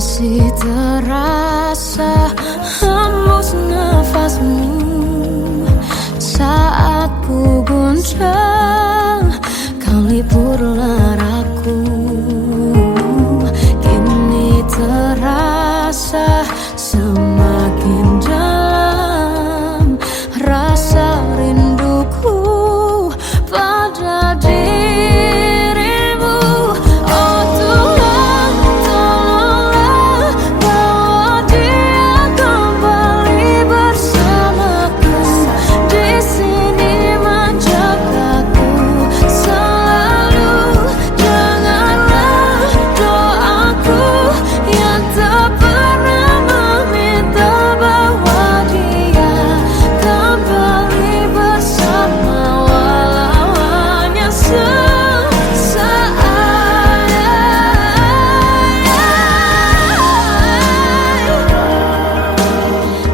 masih terasa hembus nafasmu saat ku goncang, kau liburlah raku. Kini terasa semakin dalam rasa rinduku pada dirimu. Oh Tuhan, tolonglah bawa dia kembali bersamaku. Di sini menjagaku selalu. Janganlah doaku yang tak pernah meminta bawa dia kembali bersama, walau hanya sesaat.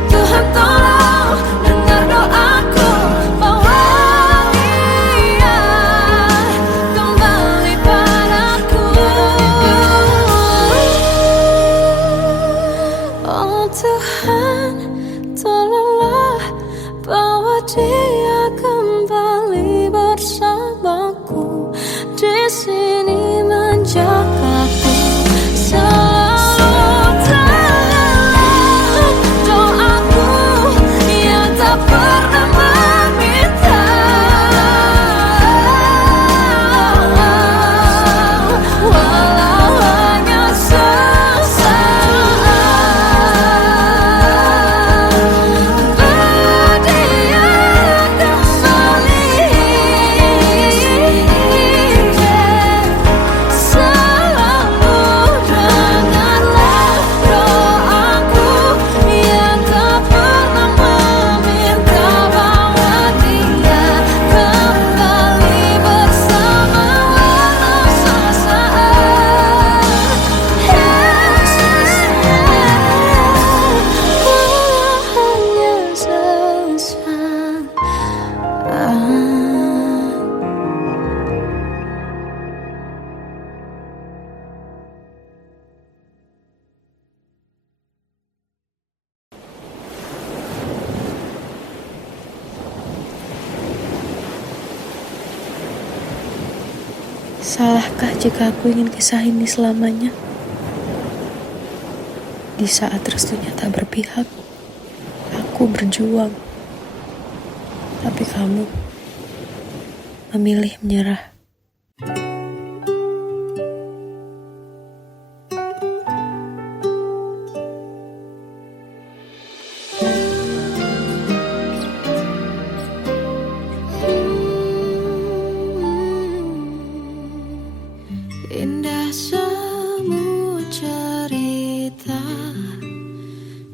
Tuhan tolong dengar doaku, bawa dia kembali padaku. Oh Tuhan, tolonglah bawa dia kembali bersamaku. Di sini menjagaku selalu. Janganlah doaku yang tak pernah meminta, walau hanya sesaat. Berdia kembali selalu. Dengarlah doaku yang tak pernah meminta bawa dia kembali bersama, walau sesaat. Walau hanya sesaat. Salahkah jika aku ingin kisah ini selamanya? Di saat restunya tak berpihak, aku berjuang. Tapi kamu memilih menyerah. Indah semua cerita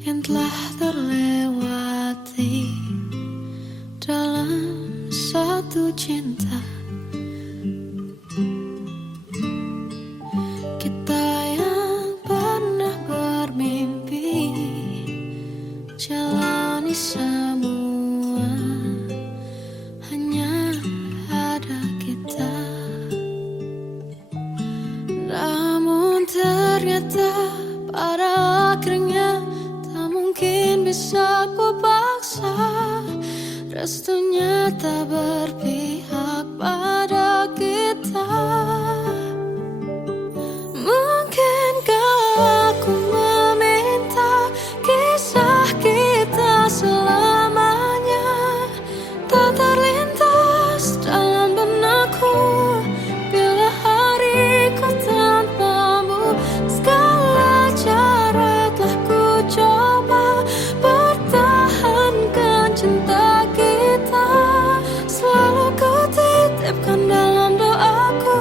yang telah terlewati dalam satu cinta. Kita yang pernah bermimpi jalani semua, hanya ada kita. Namun ternyata pada akhirnya tak mungkin bisa ku paksa. Restunya tak berpihak pada kita. Mungkinkah aku meminta kisah kita selamanya tak terlintas dalam benakku bila hariku tanpamu. Segala cara telah ku coba pertahankan cinta kita. Selalu ku titipkan dalam doaku.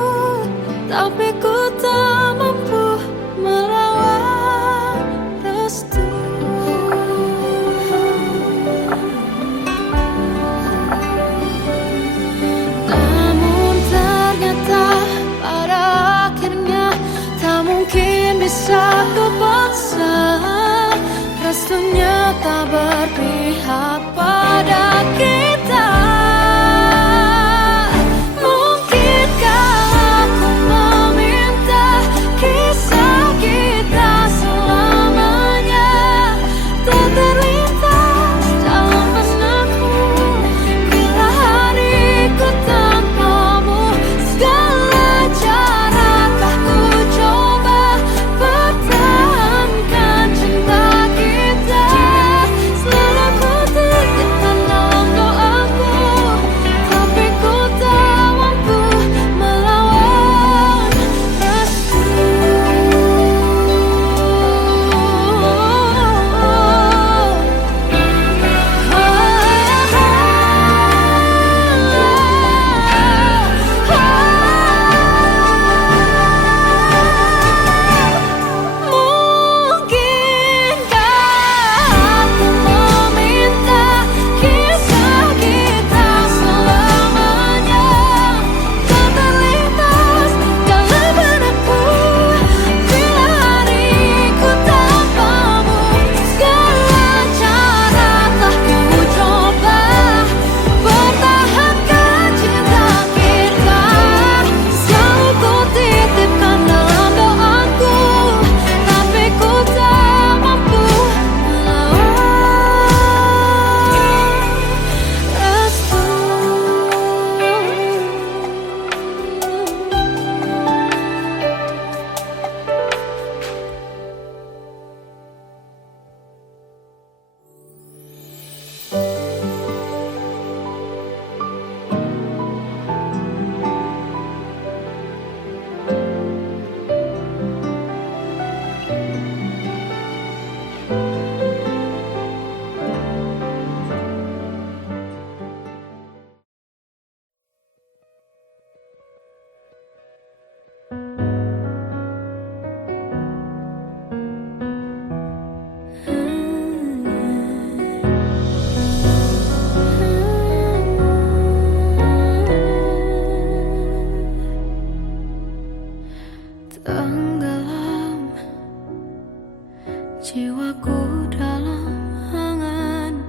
Jiwaku dalam angan,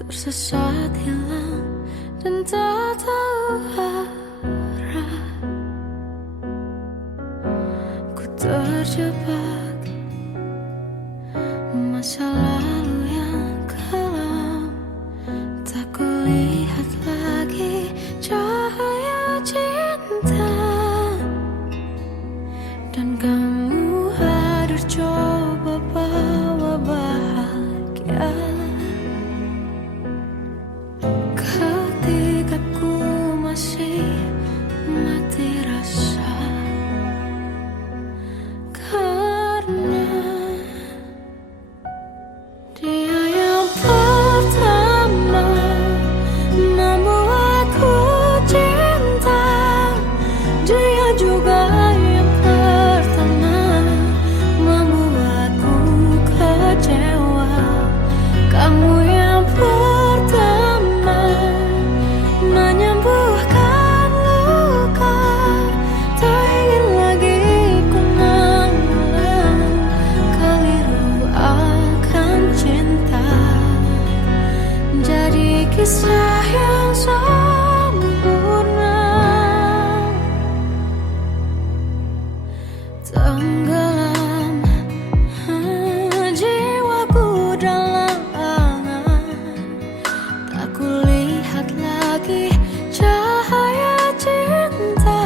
tersesat hilang dan tak tahu arah. Ku terjebak masa lalu yang kelam, tak kulihat lagi cahaya cinta. Dan kamu hadir coba bawa bahagia ketika ku masih mati rasa. Karena dia yang pertama membuatku cinta, dia juga yang pertama membuatku kecewa. Kamu yang pertama menyembuhkan luka, tak ingin lagi ku mengulang keliru akan cinta. Jadi kisah yang sempurna tenggelam, jiwaku dalam angan, tak kulihat lagi cahaya cinta.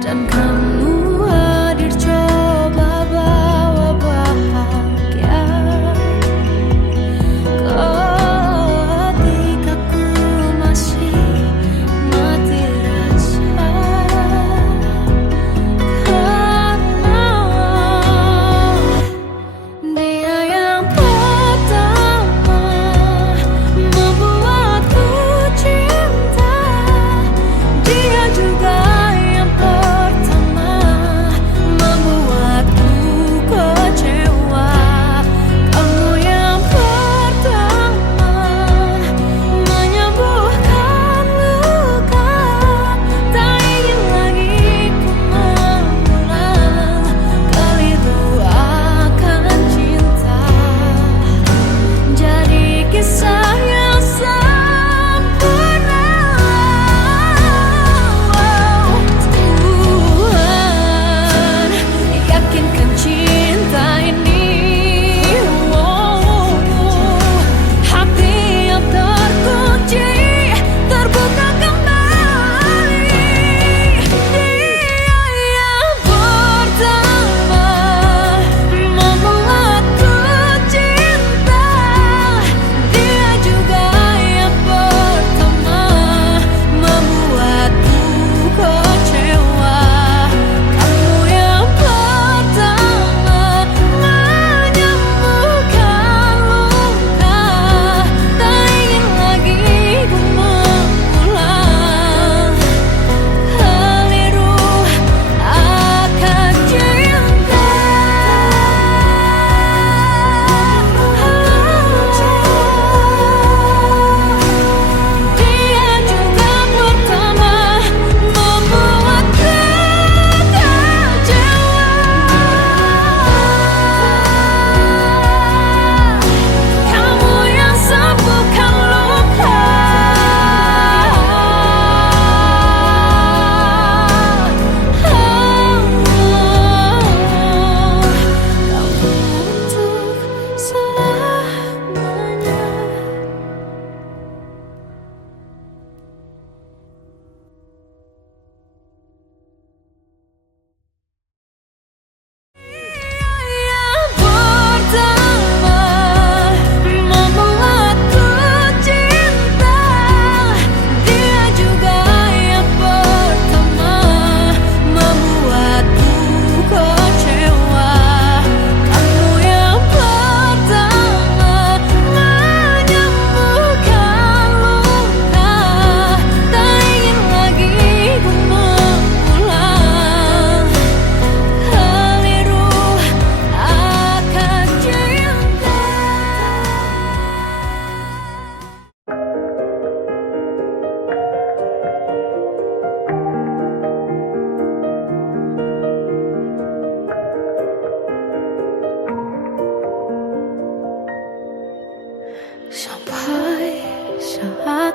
Dan kamu hadir coba bawa bahagia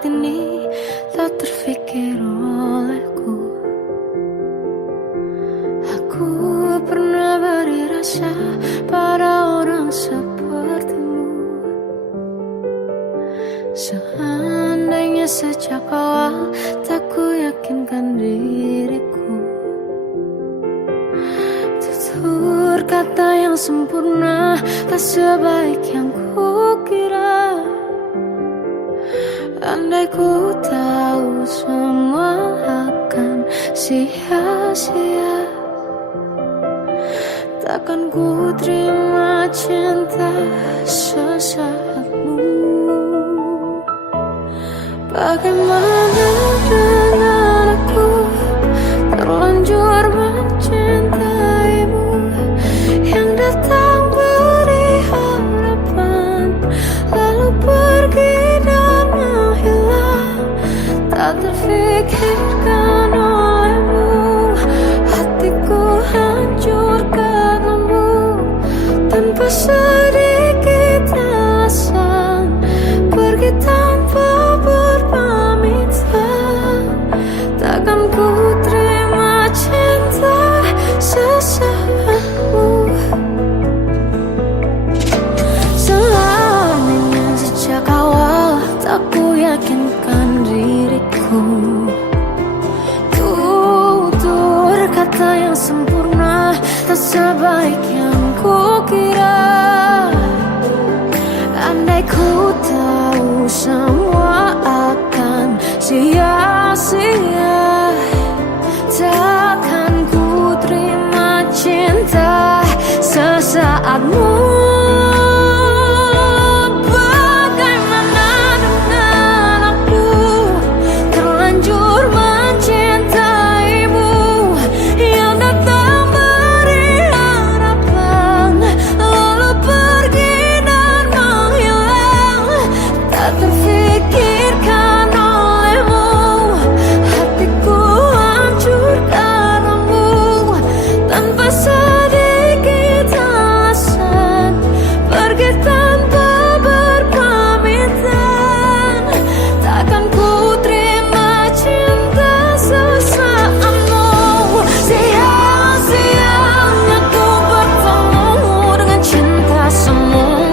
ini tak terfikir olehku. Aku pernah beri rasa pada orang sepertimu. Seandainya sejak awal tak ku yakinkan diriku, tutur kata yang sempurna tak sebaik yang ku kira. Andai ku tahu semua akan sia-sia, takkan ku terima cinta sesaatmu. Bagaimana dengan aku, terlanjur mencintaimu, yang datang beri harapan lalu pergi dan menghilang. Tak terfikirkan olehmu, hatiku hancur karenamu. Tanpa sedikit alasan, pergi tanpa berpamitan. Takkan ku terima cinta sesaatmu. Selamanya sejak awal tak ku yakinkan diriku, tutur kata yang sempurna tak sebaik yang ku kira. Andai ku tahu semua akan sia-sia, takkan ku terima cinta sesaatmu. Bagaimana dengan aku, terlanjur mencintaimu, yang datang beri harapan lalu pergi dan menghilang. Tak terfikirkan olehmu, hatiku hancur karenamu. Tanpa sedikit alasan, pergi tanpa berpamitan. Takkan ku terima cinta sesaatmu. Sia-sianya ku bertemu dengan cinta semu,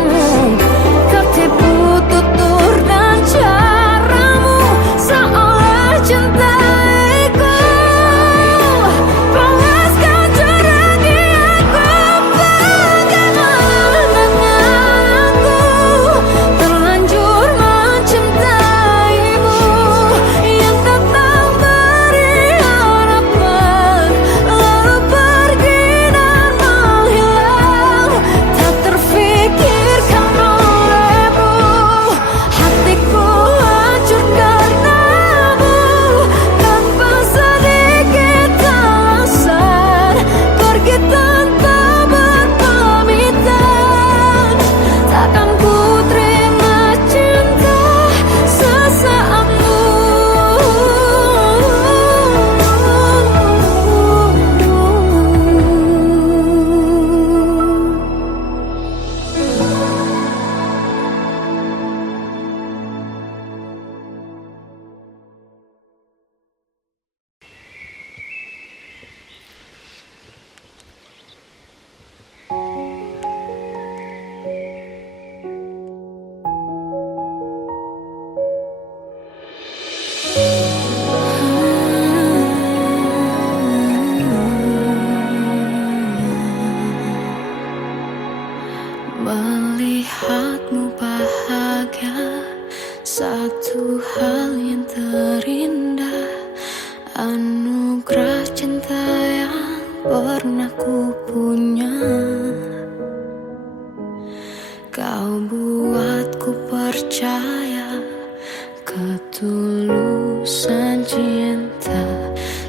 tertipu tutur dan caramu, seolah cintaiku. Panaskan curahi aku. Bagaimana dengan aku, terlanjur mencintaimu, yang datang beri harapan lalu pergi dan menghilang. Tak terfikirkan olehmu, hatiku hancur karenamu. Tanpa sedikit alasan, pergi tanpa berpamitan. Takkan ku terima cinta sesaatmu. Melihatmu bahagia, satu hal yang terindah, anugerah cinta yang pernah ku punya. Kau buatku percaya ketulusan cinta,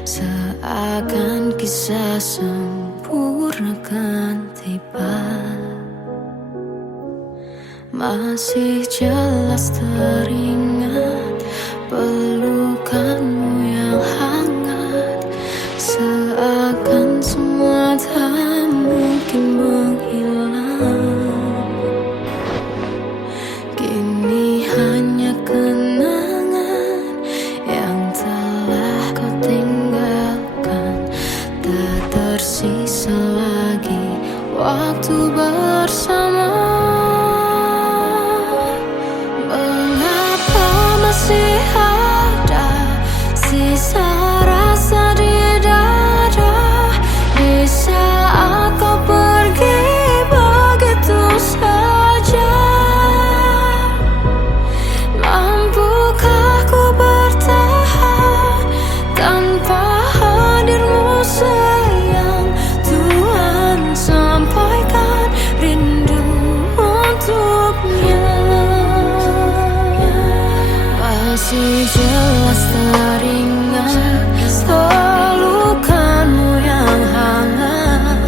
seakan kisah sempurna kan tiba. Masih jelas teringat pelukanmu yang hangat, seakan semua tak mungkin menghilang. Kini hanya kenangan waktu bersama. Mengapa masih ada sisa rasa di dada di saat kau pergi begitu saja? Mampukah ku bertahan tanpa hadirmu sayang? Tuhan, sampaikan rindu untuknya. Masih jelas teringat pelukanmu yang hangat,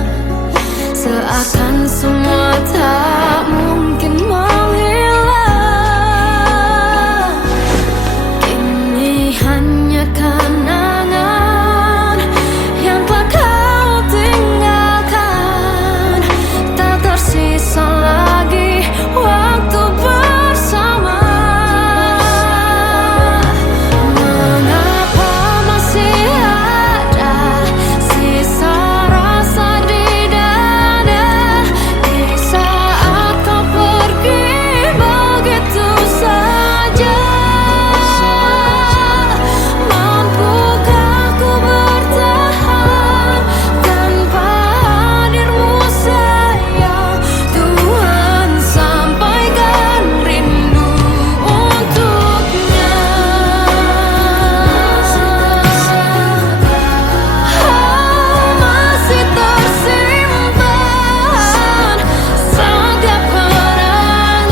seakan semua tak mungkin menghilang. Kini hanya kenangan yang telah kau tinggalkan, tak tersisa lagi waktu bersama. Mengapa masih ada sisa rasa di dada di saat kau pergi begitu saja? Mampukah ku bertahan tanpa hadirmu sayang? Tuhan, sampaikan rindu untuknya. Masih tersimpan setiap kenangan,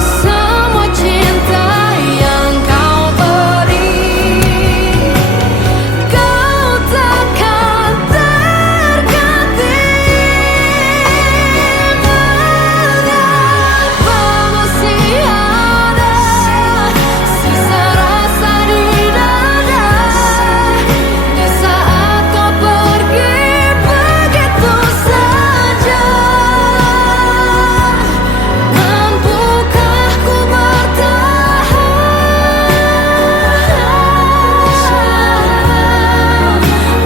semua cinta yang kau beri. Kau takkan terganti. Mengapa masih ada sisa rasa di dada di saat kau pergi begitu saja? Mampukah ku bertahan?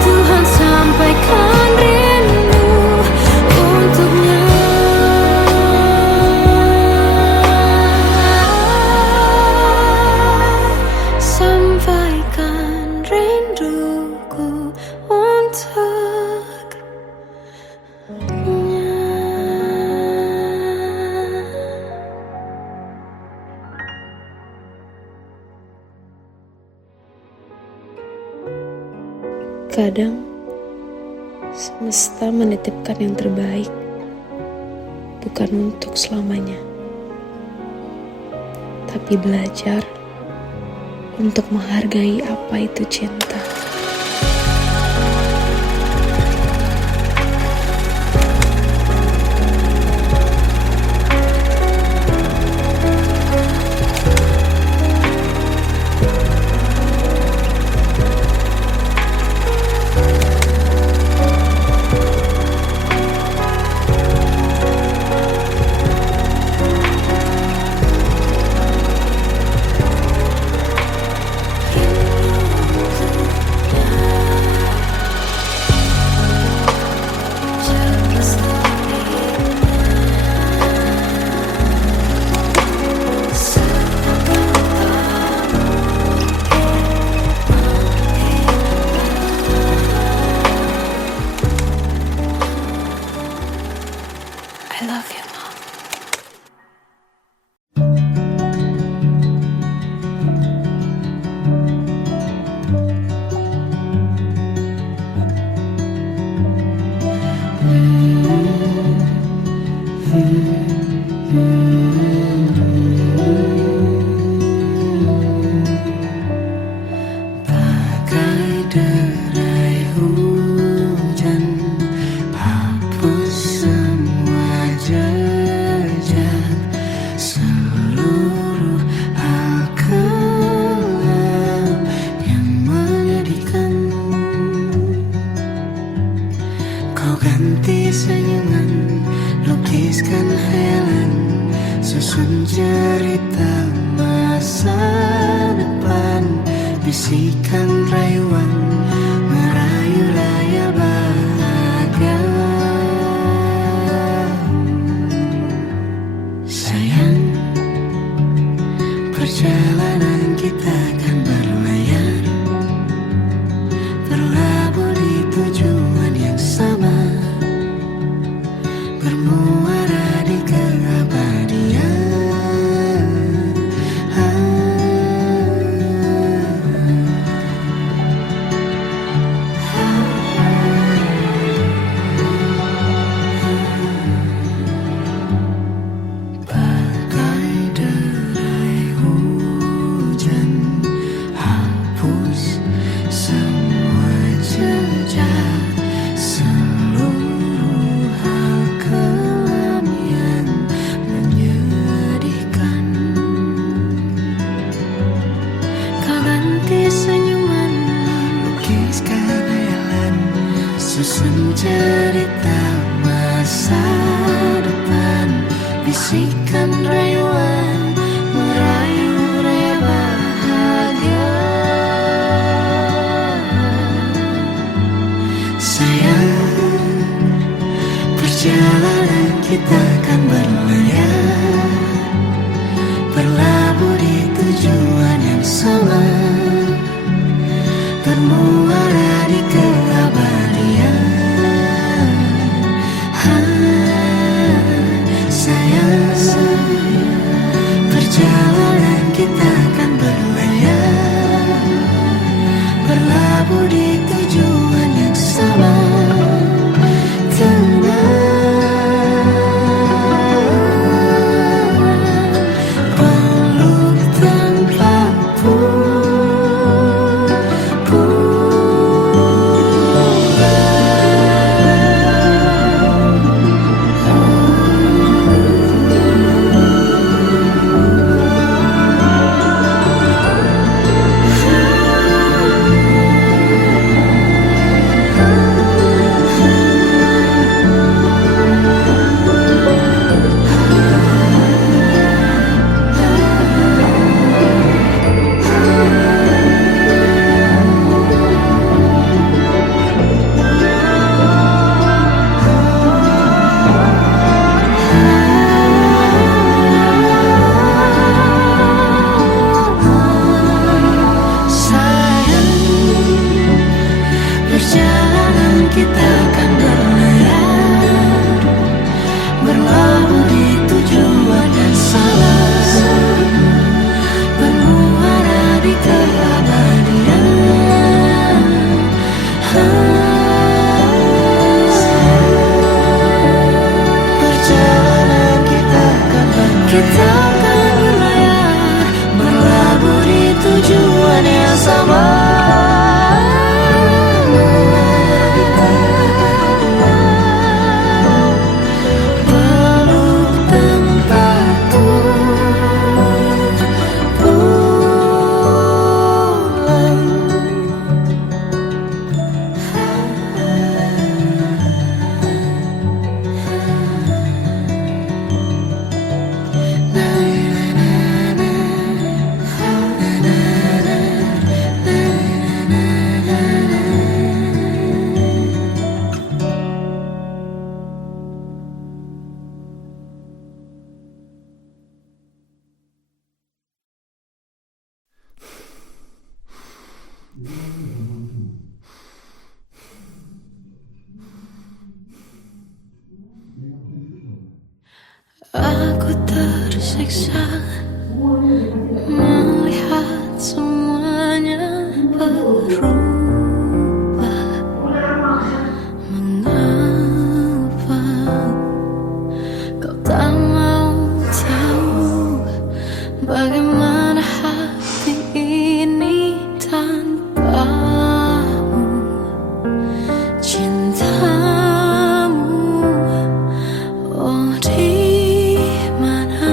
Tuhan, sampaikan rindu untuknya. Sampaikan rinduku untuknya. Kadang semesta menitipkan yang terbaik, bukan untuk selamanya, tapi belajar untuk menghargai apa itu cinta. I love you, Mom. Bagai derai hujan hapus semua jejak, seluruh hal kelam yang menyedihkan. Kau ganti senyuman, lukiskan hayalan, susun cerita masa depan, bisikan rayuan susun cerita masa depan, bisikan rayuan merayu raya bahagia. Sayang, perjalanan kita akan berlayar, berlabuh di tujuan yang sama, bermuara di keabadian. Sayang, perjalanan kita akan berlayar, berlabuh di tujuan yang sama. Perjalanan kita akan berlayar, berlabuh di tujuan yang sama, bermuara di keabadian. Perjalanan kita akan berlayar, berlabuh di tujuan yang sama. Aku tersiksa melihat semuanya berubah. Mengapa kau tak mau tahu bagaimana hati ini tanpamu? Cintamu, oh di mana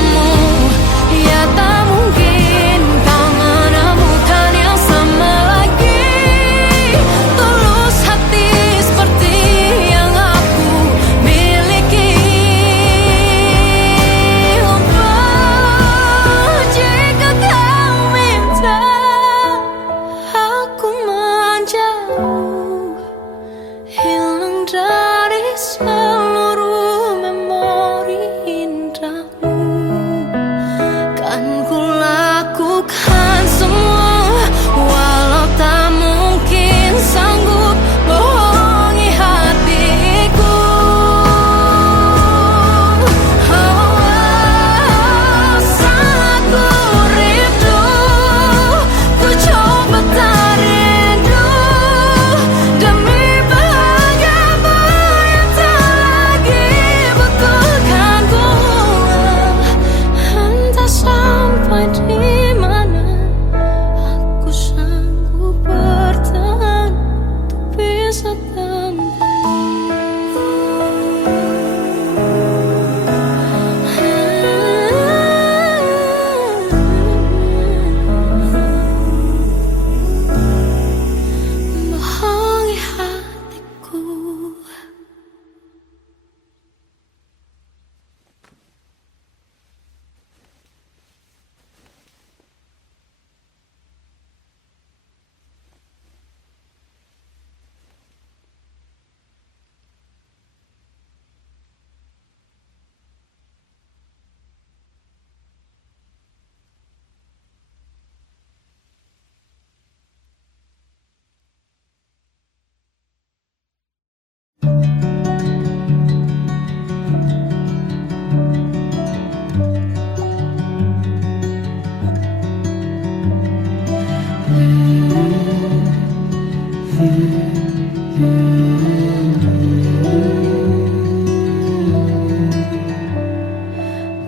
kamu. Ya tak mungkin kau menemukan yang sama lagi. Tulus hati seperti yang aku miliki. Jika kau minta aku menjauh, hilang dari seluruh memori indahmu, kan ku lakukan semua, walau tak mungkin sanggup bohongi hatiku. Saat ku rindu, ku coba tak rindu, demi bahagiamu yang tak lagi betulkanku. Entah sampai di mana aku sanggup bertahan untuk bisa bohongi hatiku.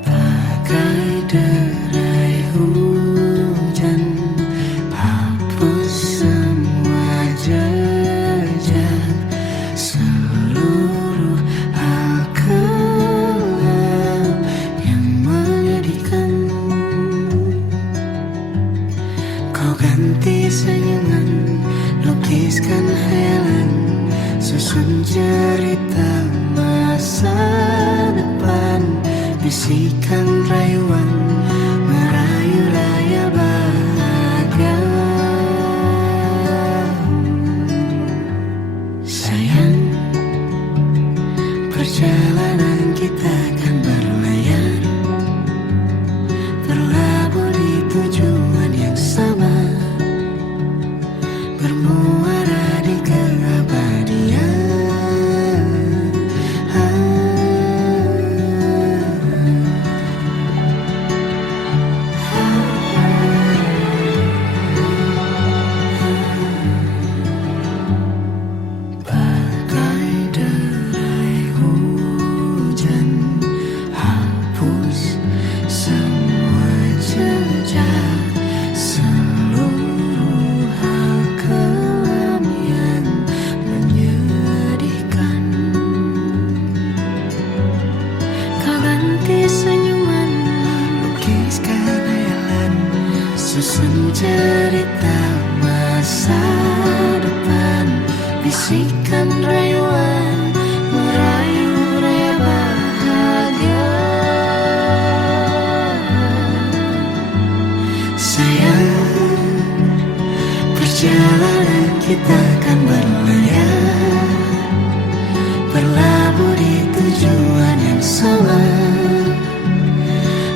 Bagai derai hujan, hapus semua jejak, seluruh hal kelam yang menyedihkan. Kau ganti senyuman, lukiskan hayalan, susun cerita masa depan, bisikan rayuan, merayu raya bahagia. Sayang, perjalanan kita kan berlayar, berlabuh di tujuan yang sama, bermuara di keabadian. Bagai derai hujan, hapus semua jejak, seluruh hal kelam yang menyedihkan. Kau ganti senyuman, lukiskan hayalan, susun cerita masa depan, bisikan rayuan, merayu raya bahagia. Sayang, perjalanan kita kan berlayar, berlabuh di tujuan yang sama,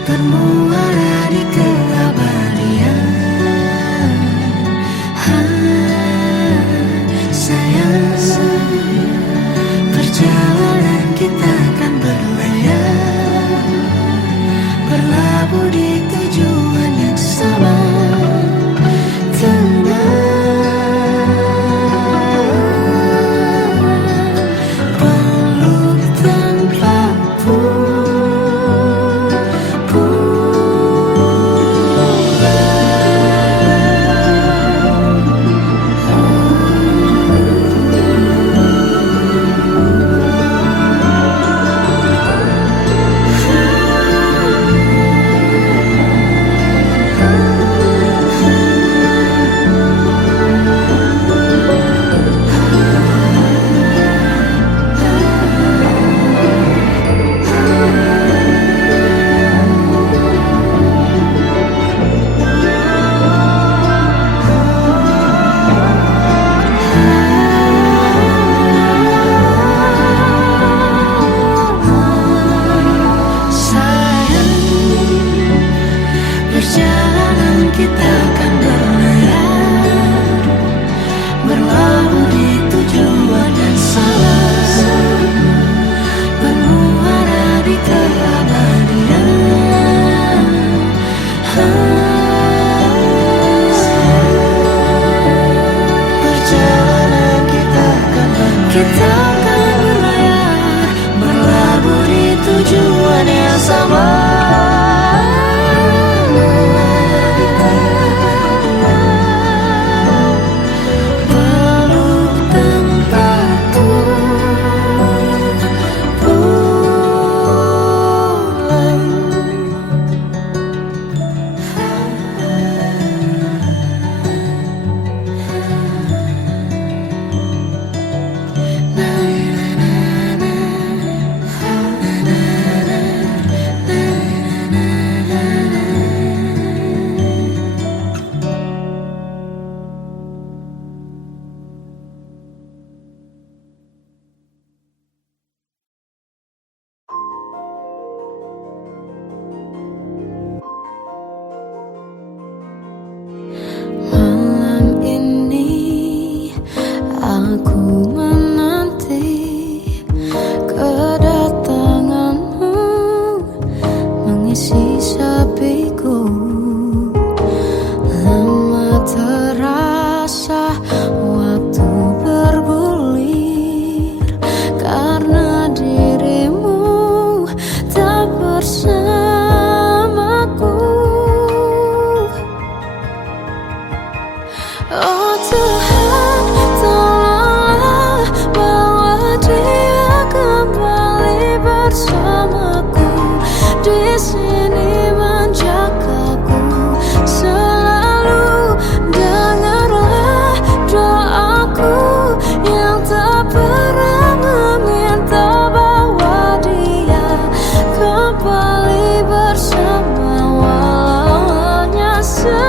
bermuara di keabadian. Sayang, perjalanan kita kan berlayar, berlabuh di tujuan yang sama. Peluk tanpa pulang. kita akan berlayar, berlabuh di tujuan yang sama, bermuara di keabadian. Perjalanan kita akan berlayar, berlabuh di tujuan yang sama. Malam ini aku menanti kedatanganmu, mengisi sepiku. Lama terasa waktu bergulir, karena dirimu tak bersamaku. Oh Tuhan, tolonglah bawa dia kembali bersamaku. Di sini menjagaku selalu. Dengarlah doaku yang tak pernah meminta, bawa dia kembali bersama, walau hanya sesaat.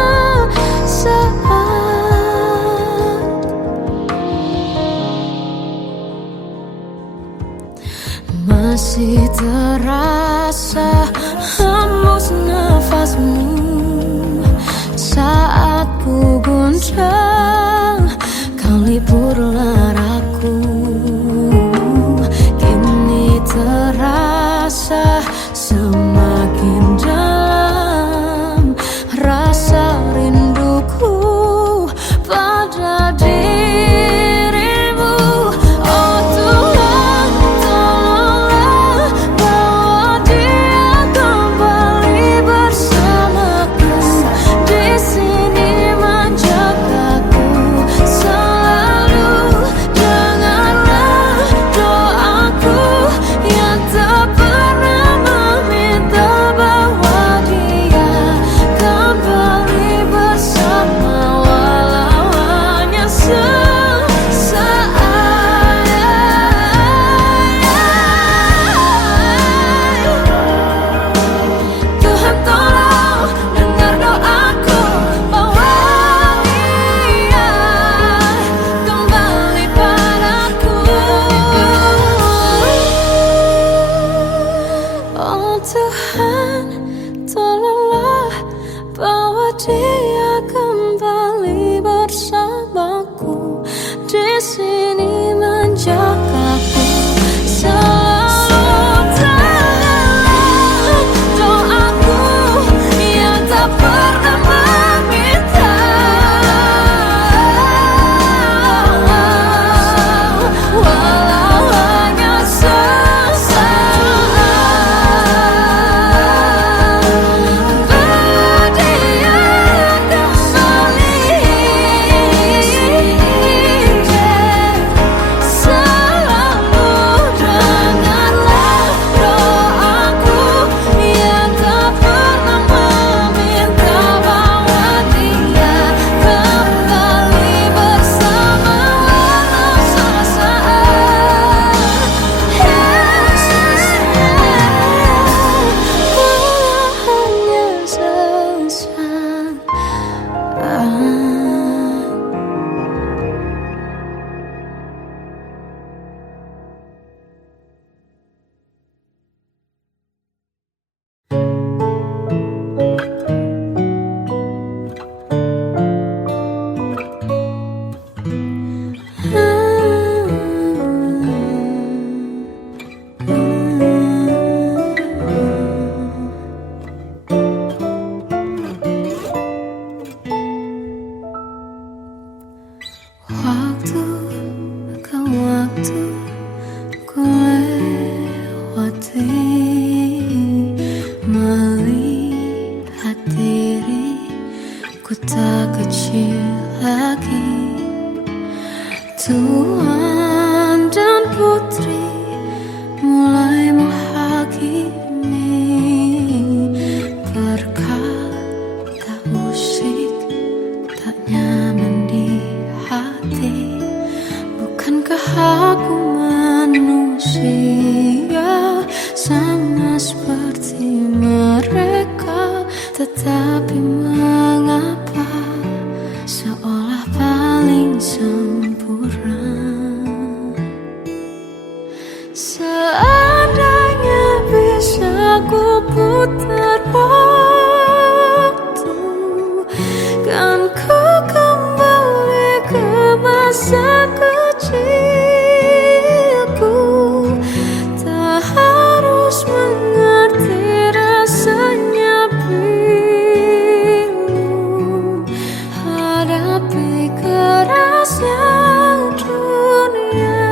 Masih terasa hembus nafasmu saat ku guncang, kau liburlah raku. Kini terasa semakin dalam rasa rinduku pada dirimu. Oh Tuhan, tolonglah bawa dia kembali bersamaku. Di sini menjagaku selalu. Dengarlah doaku yang tak pernah meminta, bawa dia kembali bersama, walau hanya sesaat. Tuhan tolong dengar doaku, bawa dia kembali padaku. Oh Tuhan, tolonglah bawa dia kembali bersamaku. Di sini menjagaku selalu. Dengarlah doaku yang tak pernah meminta, walau hanya sesaat. Berdia tak kecil lagi. Tuan dan putri mulai menghakimi. Berkata musik tak nyaman di hati. Bukankah aku manusia sama seperti mereka? Tetapi mengapa seolah paling sempurna? Seandainya bisa ku putar waktu, kan ku kembali ke masa kecilku. Tak harus mengerti rasanya bingung hadapi kerasnya dunia.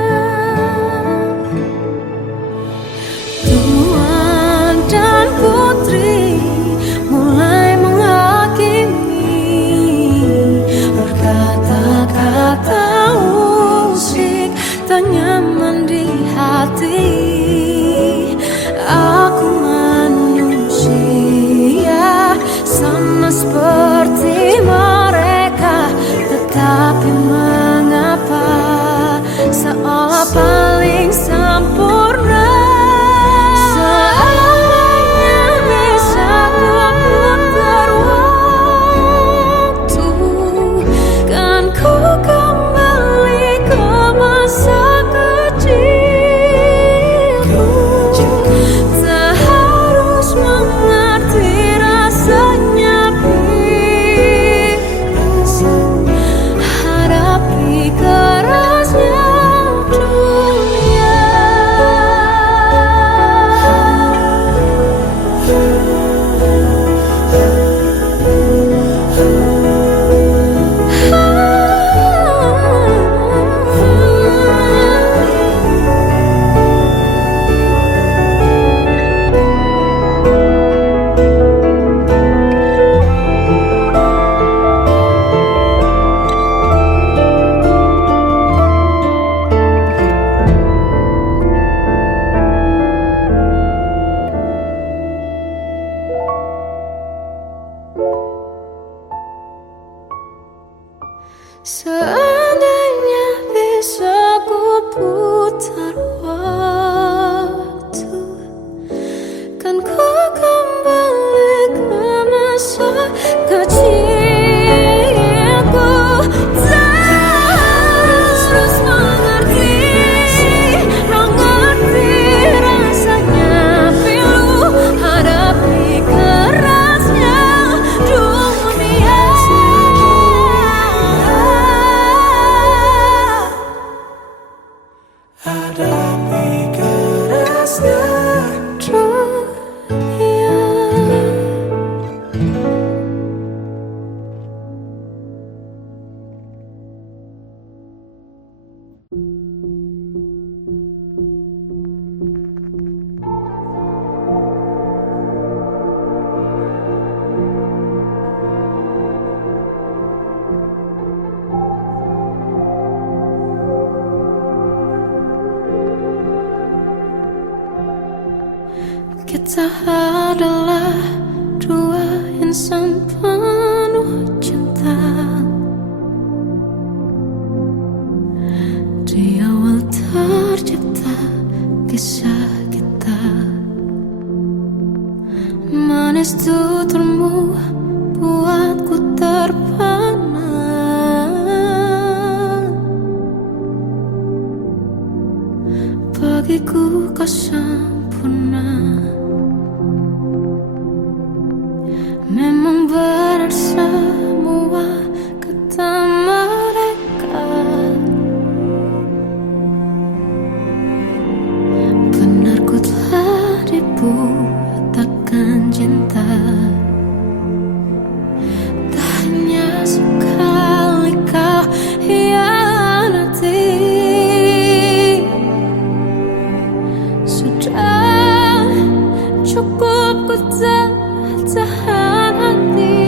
Tuan dan putri mulai menghakimi. Berkata-kata musik tak nyaman di hati. Aku manusia sama seperti mereka. Tetapi mengapa seolah paling sempurna? Seandainya bisa ku putar waktu, kan ku kembali ke masa kecilku. Tak harus mengerti rasanya bingung hadapi kerasnya dunia. Seandainya bisa ku putar waktu, kan ku kembali ke masa kecilku. Tak harus mengerti rasanya pilu hadapi kerasnya dunia. Hadapi kerasnya dunia. Kita adalah dua insan penuh cinta. Di awal tercipta kisah kita. Manis tuturmu buatku terpana. Bagiku kau sempurna. Memang benar semua kata mereka. Benar ku telah dibuatakan cinta. Tak hanya sekali kau hianati. Sudah cukup ku tahan hati.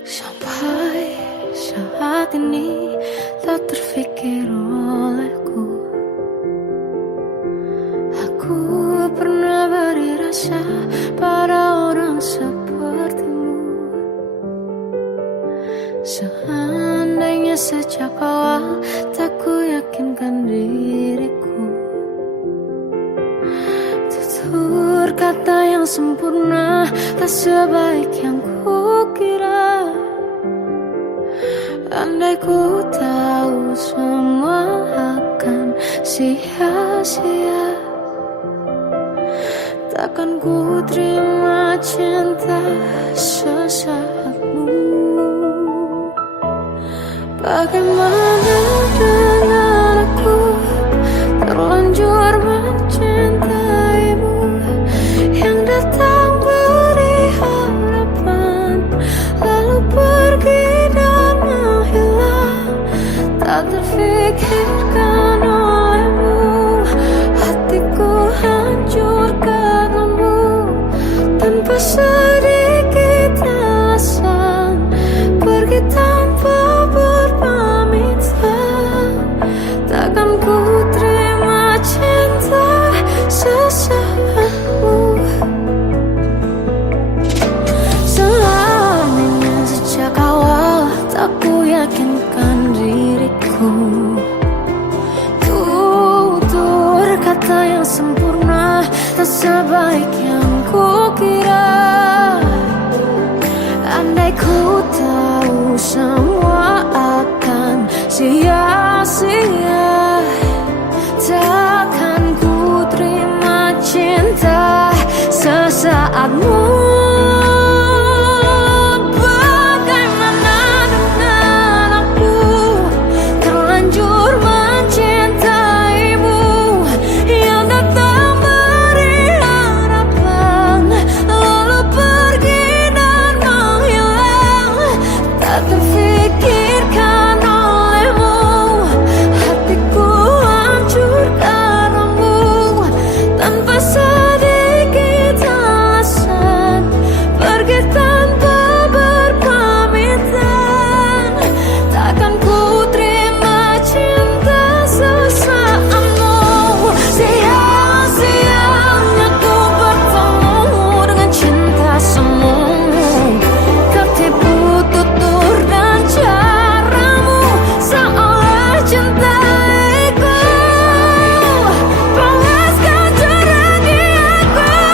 Sampai saat ini tak terfikir olehku. Aku pernah beri rasa pada orang sepertimu. Seandainya sejak awal tak ku yakinkan diriku, tutur kata yang sempurna tak sebaik yang ku kira. Andai ku tahu semua akan sia-sia, takkan ku terima cinta sesaatmu. Bagaimana dengan aku terlanjur mencintaimu, yang datang beri harapan lalu pergi dan menghilang. Tak terfikirkan olehmu, hatiku hancur karenamu. Tanpa sedikit alasan pergi tanpa berpamitan, takkan ku terima cinta sesaatmu. Seandainya sejak awal tak ku yakinkan diriku, tutur kata yang sempurna tak sebaik yang ku kira. Andai ku tahu semua akan sia-sia, takkan ku terima cinta sesaatmu. Bagaimana dengan aku terlanjur mencintaimu, yang datang beri harapan lalu pergi dan menghilang. Tak terfikirkan olehmu, hatiku hancur karenamu. Tanpa sedikit alasan pergi tanpa berpamitan, takkan ku terima cinta sesaatmu. Sia-sianya ku bertemu dengan cinta semu, tertipu tutur dan caramu seolah cintaiku. Panaskan curahi aku.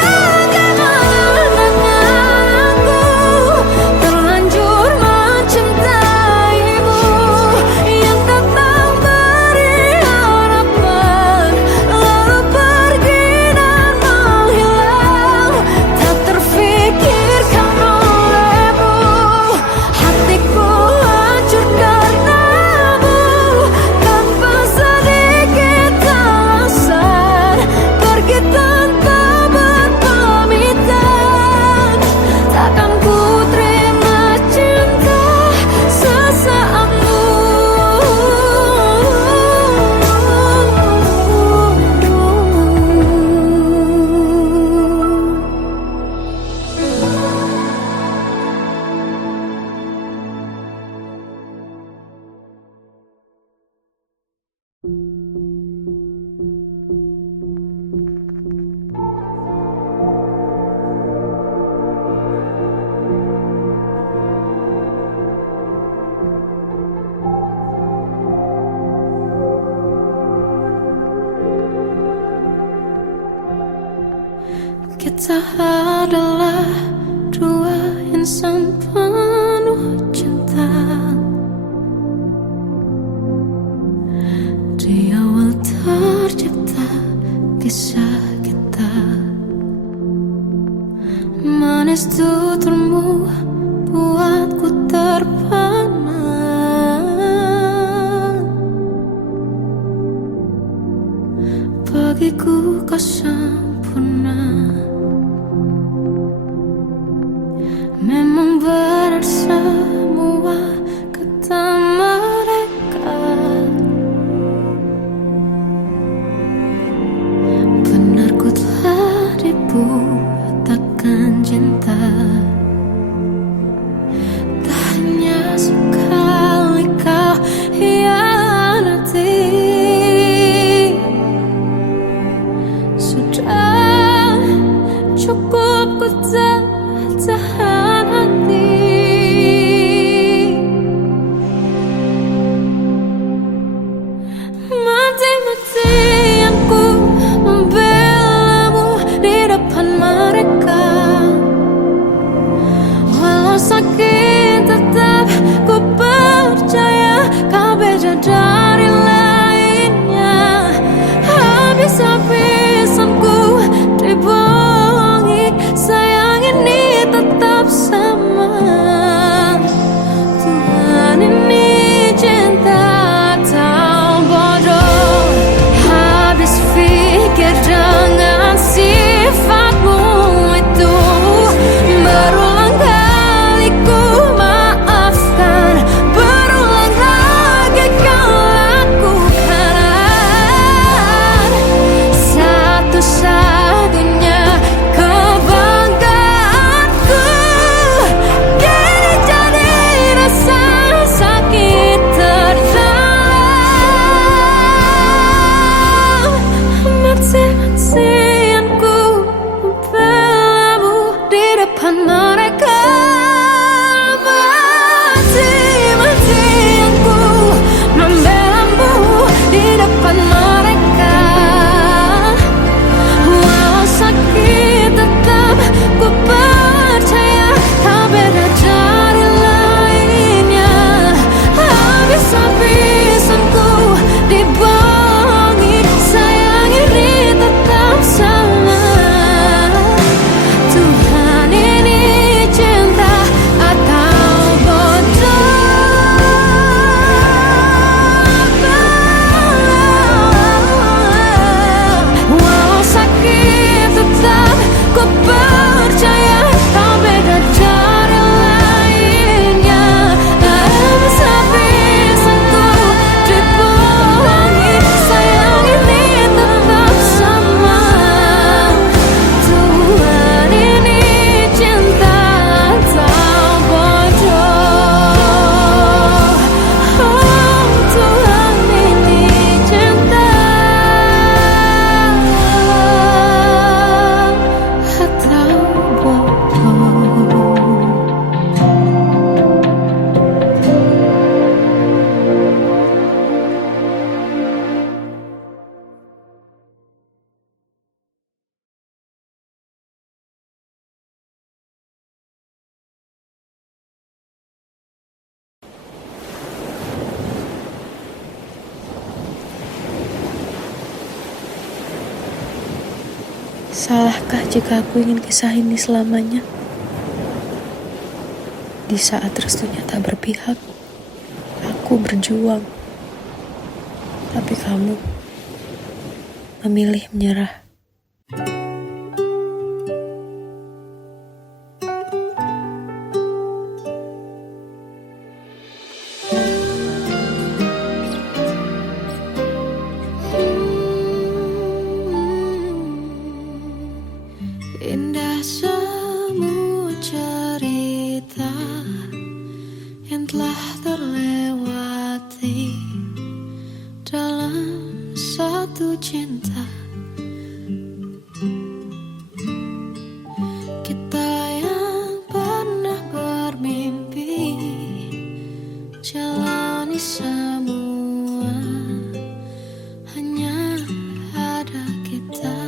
Bagaimana dengan aku terlanjur mencintaimu, yang datang beri harapan lalu pergi dan menghilang. Tak terfikirkan olehmu, hatiku hancur karenamu. Tanpa sedikit alasan pergi tanpa berpamitan, takkan ku terima cinta sesaatmu. Kita adalah dua insan penuh cinta. Di awal tercipta kisah kita, manis tuturmu buatku terpana. Bagiku kau sempurna, memang benar semua kata mereka. Benar ku telah dibutakan cinta, ku percaya kau beda dari lainnya. Habis-habisanku dibohongi, sayang ini tetap sama. Tuhan ini cinta atau bodoh? Habis pikir dengan sifatmu itu, berulang kali ku maafkan, berulang lagi kau lakukan. Satu-satunya kebanggaanku kini jadi rasa sakit terdalam. Mati-matianku membelamu di depan mereka. Mati-matianku membelamu di depan mereka. Walau sakit tetap ku percaya kau beda dari lainnya. Habis-habisanku dibohongi, sayang ini tetap sama. Tuhan ini cinta atau bodoh? Walau sakit tetap ku percaya kau beda dari lainnya. Habis-habisanku dibohongi, sayang ini tetap sama. Tuhan ini cinta atau bodoh? Oh, Tuhan ini cinta atau bodoh? Salahkah jika aku ingin kisah ini selamanya? Di saat restunya tak berpihak, aku berjuang. Tapi kamu memilih menyerah. Indah semua cerita yang telah terlewati dalam satu cinta. Kita yang pernah bermimpi jalani semua, hanya ada kita.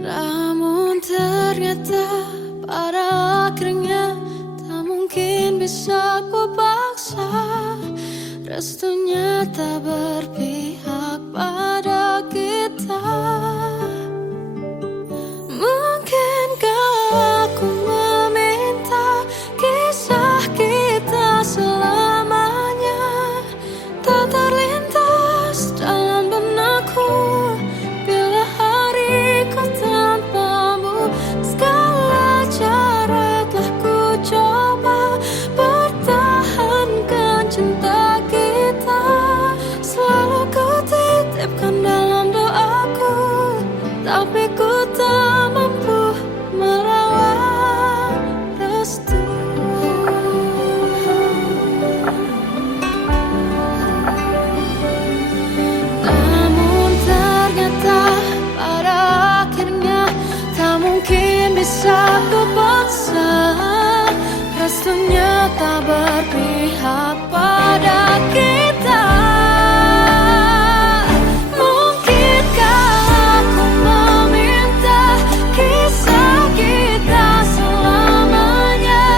Namun ternyata pada akhirnya tak mungkin bisa ku paksa. Restunya tak berpihak pada kita. Mungkinkah aku meminta kisah kita selamanya tak terlintas dalam benakku bila hariku tanpamu. Segala cara telah ku coba pertahankan cinta kita. Selalu ku titipkan dalam doaku, tapi ku tak mampu merawat restu. Namun ternyata pada akhirnya tak mungkin bisa ku paksa. Restunya tak berpihak pada kita. Mungkinkah aku meminta kisah kita selamanya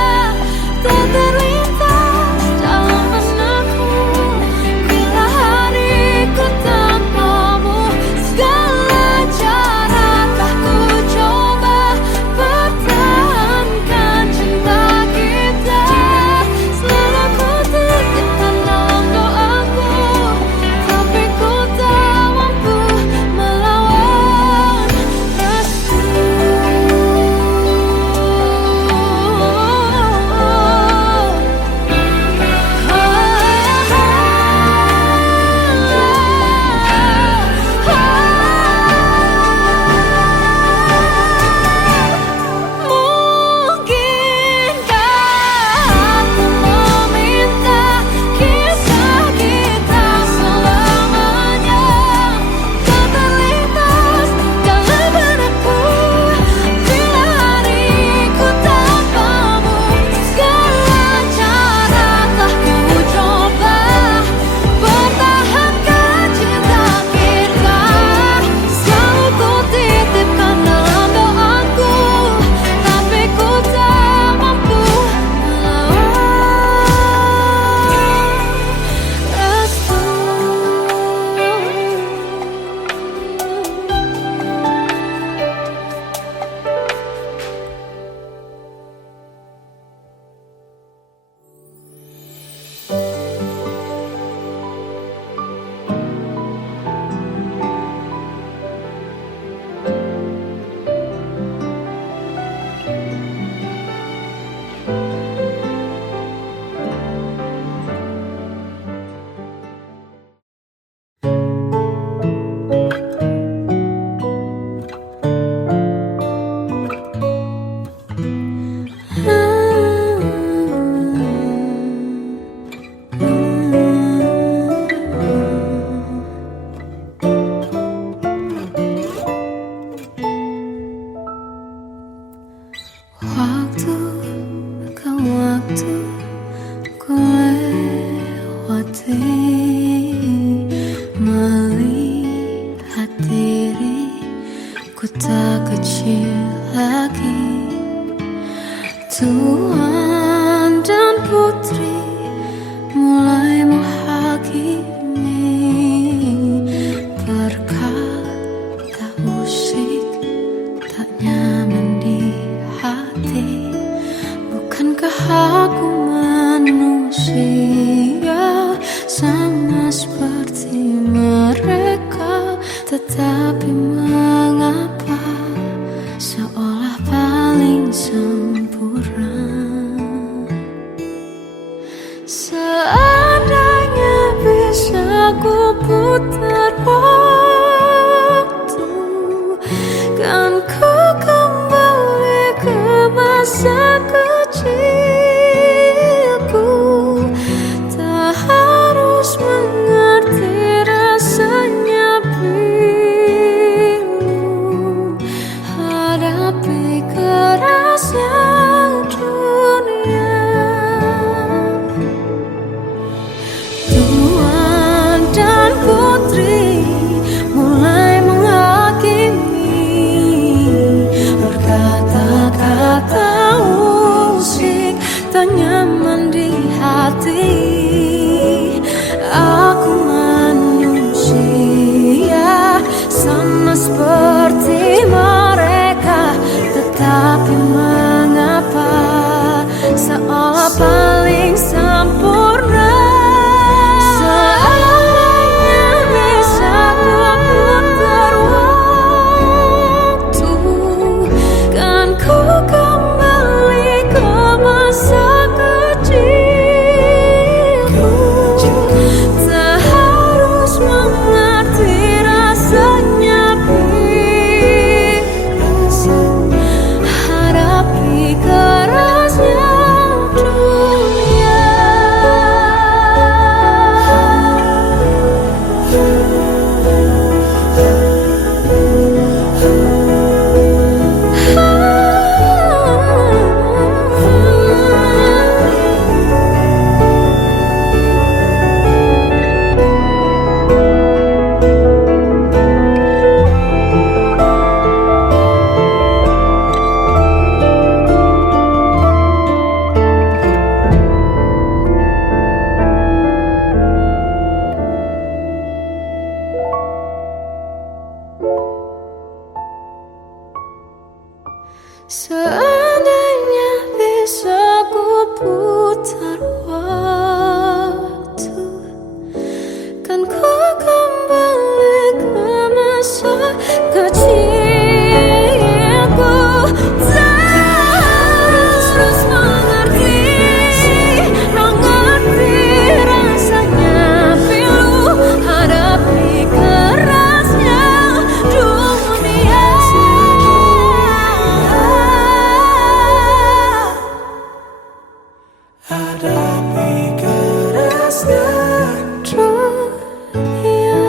Waktu ke waktu ku lewati, melihat diriku tak kecil lagi. Tuan dan putri mulai menghakimi, berkata usik tak nyaman di hati. Bukankah aku manusia sama seperti mereka? Tetapi mengapa seolah paling sempurna? Seandainya bisa ku putar waktu, kan ku kembali ke masa kecilku. Tak harus mengerti rasanya pilu, hadapi kerasnya dunia. Tuan dan putri mulai menghakimi, berkata-kata usik tak nyaman di hati. Aku manusia sama seperti mereka, tetapi mengapa seolah paling sempurna? Seandainya bisa ku putar waktu, kan ku kembali ke masa kecilku. Tak harus mengerti rasanya pilu, hadapi kerasnya dunia. Seandainya bisa ku putar waktu, kan ku kembali ke masa kecilku. Tak harus mengerti rasanya pilu, hadapi kerasnya dunia. Hadapi kerasnya dunia.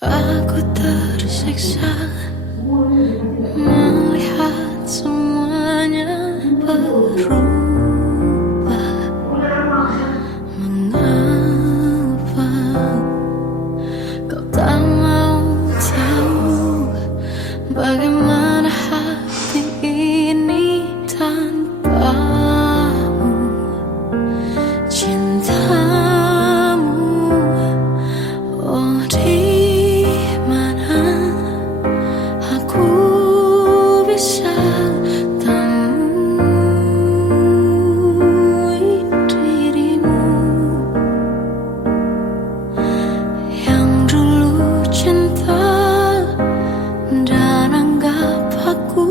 Aku tersiksa melihat semuanya berubah. Mengapa kau tak mau tahu bagaimana hati ini tanpamu? Cintamu, oh di mana aku bisa temui dirimu yang dulu cinta dan anggap aku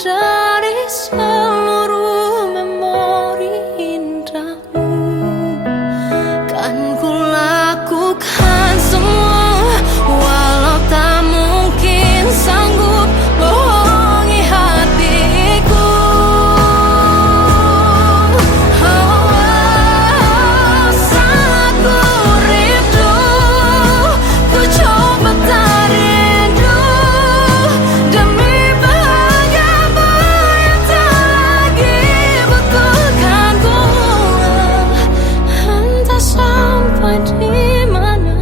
dari seluruh memori indahmu. Kan ku lakukan semua, walau tak mungkin sanggup bohongi hatiku. Saat ku rindu, ku coba tak rindu demi bahagiamu yang tak lagi betulkan ku. Entah sampai di mana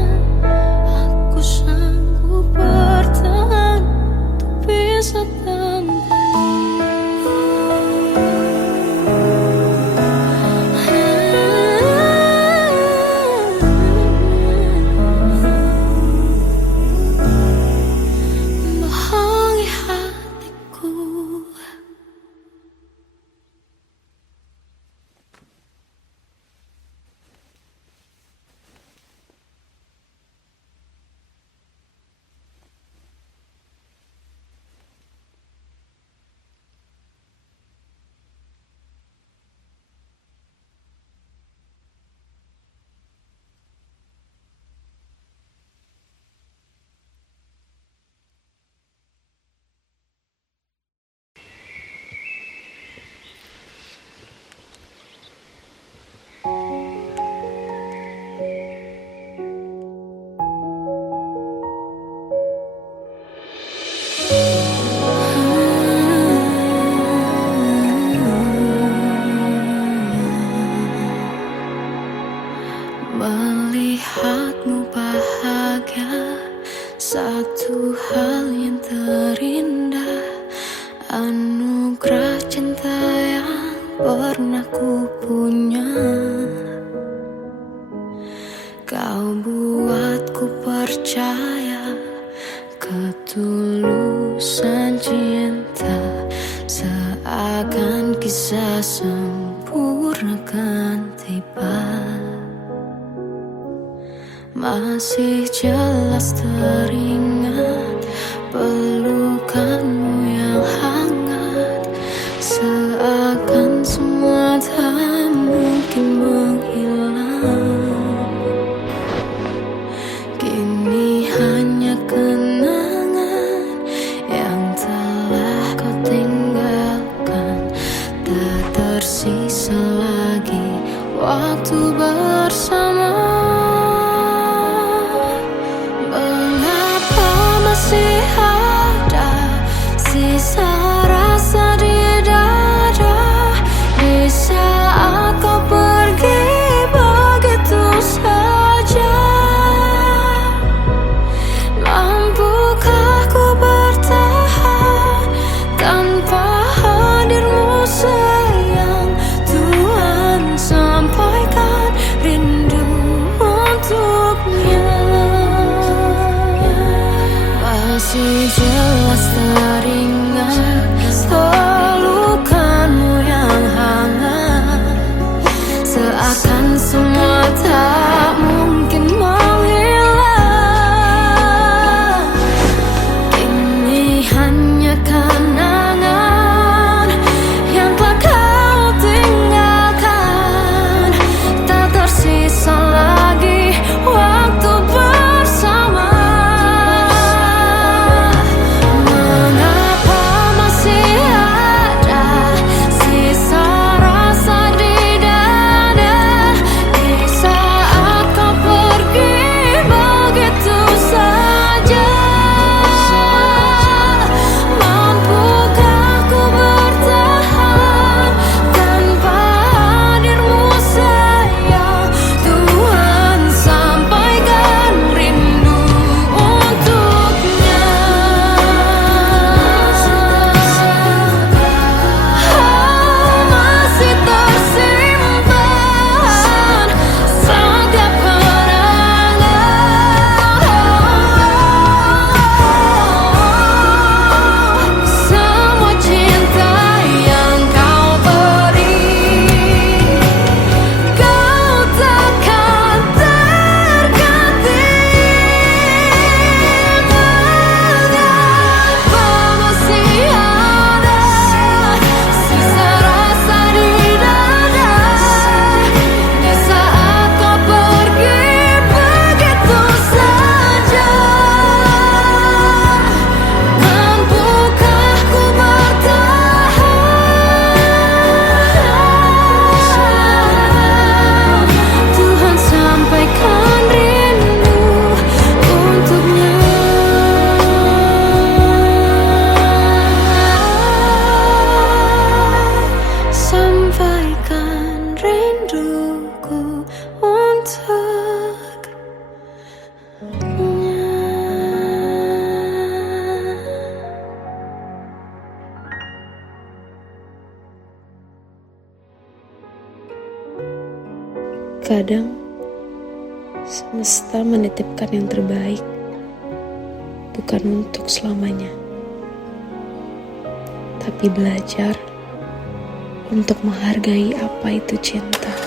aku sanggup bertahan untuk bisa bohongi hatiku. Melihatmu bahagia, satu hal yang terindah, anugerah cinta yang pernah ku punya. Kau buatku percaya ketulusan cinta, seakan kisah sempurna kan tiba. Masih jelas teringat pelukanmu yang hangat, seakan semua tak mungkin menghilang. Kini hanya kenangan yang telah kau tinggalkan, tak tersisa lagi waktu bersama. Terkadang semesta menitipkan yang terbaik, bukan untuk selamanya, tapi belajar untuk menghargai apa itu cinta.